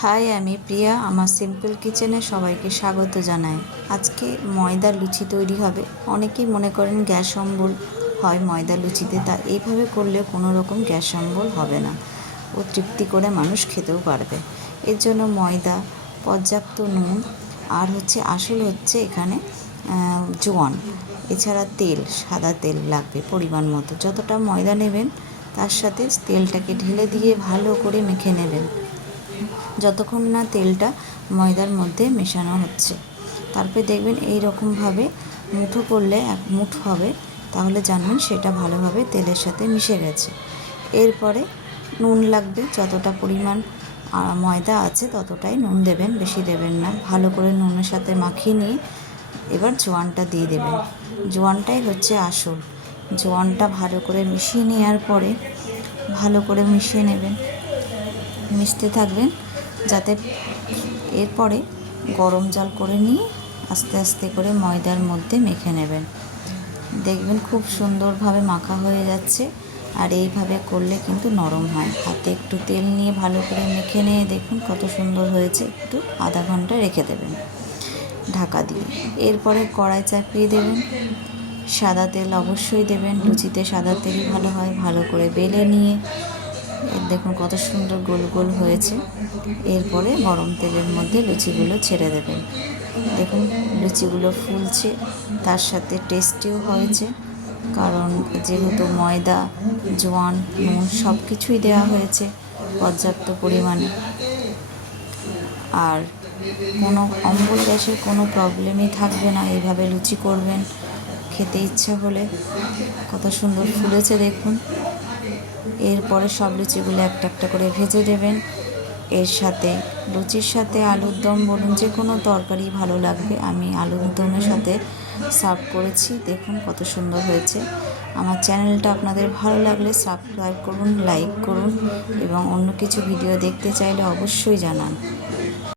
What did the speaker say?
High, আমি প্রিয়া। আমার simple কিচেনে সবাইকে স্বাগত জানাই। আজকে ময়দার লুচি তৈরি হবে। অনেকেই মনে করেন গ্যাস অম্বল হয় ময়দা লুচিতে, তা এইভাবে করলে কোনো রকম গ্যাস অম্বল হবে না ও তৃপ্তি করে মানুষ খেতেও পারবে। এর জন্য ময়দা, পর্যাপ্ত নুন আর আসল হচ্ছে এখানে জোয়ান, এছাড়া তেল, সাদা তেল লাগবে পরিমাণ মতো। যতটা ময়দা নেবেন তার সাথে তেলটাকে ঢেলে দিয়ে ভালো করে মেখে নেবেন যতক্ষণ না তেলটা ময়দার মধ্যে মেশানো হচ্ছে। তারপরে দেখবেন এই রকমভাবে মুঠো করলে এক মুঠ হবে, তাহলে জানবেন সেটা ভালোভাবে তেলের সাথে মিশে গেছে। এরপরে নুন লাগবে, যতটা পরিমাণ ময়দা আছে ততটাই নুন দেবেন, বেশি দেবেন না। ভালো করে নুনের সাথে মাখিয়ে নিয়ে এবার জোয়ানটা দিয়ে দেবেন। জোয়ানটাই হচ্ছে আসল। জোয়ানটা ভালো করে মিশিয়ে নেওয়ার পরে ভালো করে মিশিয়ে নেবেন, মিশতে থাকবেন যাতে এরপরে গরম জল করে নিয়ে আস্তে আস্তে করে ময়দার মধ্যে মেখে নেবেন। দেখবেন খুব সুন্দরভাবে মাখা হয়ে যাচ্ছে। আর এইভাবে করলে কিন্তু নরম হয়। হাতে একটু তেল নিয়ে ভালো করে মেখে নিয়ে দেখুন কত সুন্দর হয়েছে। একটু আধা ঘন্টা রেখে দেবেন ঢাকা দিয়ে। এরপরে কড়াই চাপিয়ে দেবেন, সাদা তেল অবশ্যই দেবেন। লুচিতে সাদা তেলই ভালো হয়। ভালো করে বেলে নিয়ে দেখুন কত সুন্দর গোল গোল হয়েছে। এরপরে গরম তেলের মধ্যে লুচিগুলো ছেড়ে দেবেন। দেখুন লুচিগুলো ফুলছে, তার সাথে টেস্টিও হয়েছে, কারণ যেহেতু ময়দা, জোয়ান, নুন সব কিছুই দেওয়া হয়েছে পর্যাপ্ত পরিমাণে। আর কোনো অম্বল গ্যাসের কোনো প্রবলেমই থাকবে না। এইভাবে লুচি করবেন, খেতে ইচ্ছা হলে। কত সুন্দর ফুলেছে দেখুন। এরপরে সব লুচিগুলো একটা একটা করে ভেজে দেবেন। এর সাথে লুচির সাথে আলুর দম বলুন, যে কোনো তরকারি ভালো লাগবে। আমি আলুর দমের সাথে সার্ভ করেছি। দেখুন কত সুন্দর হয়েছে। আমার চ্যানেলটা আপনাদের ভালো লাগলে সাবস্ক্রাইব করুন, লাইক করুন এবং অন্য কিছু ভিডিও দেখতে চাইলে অবশ্যই জানান।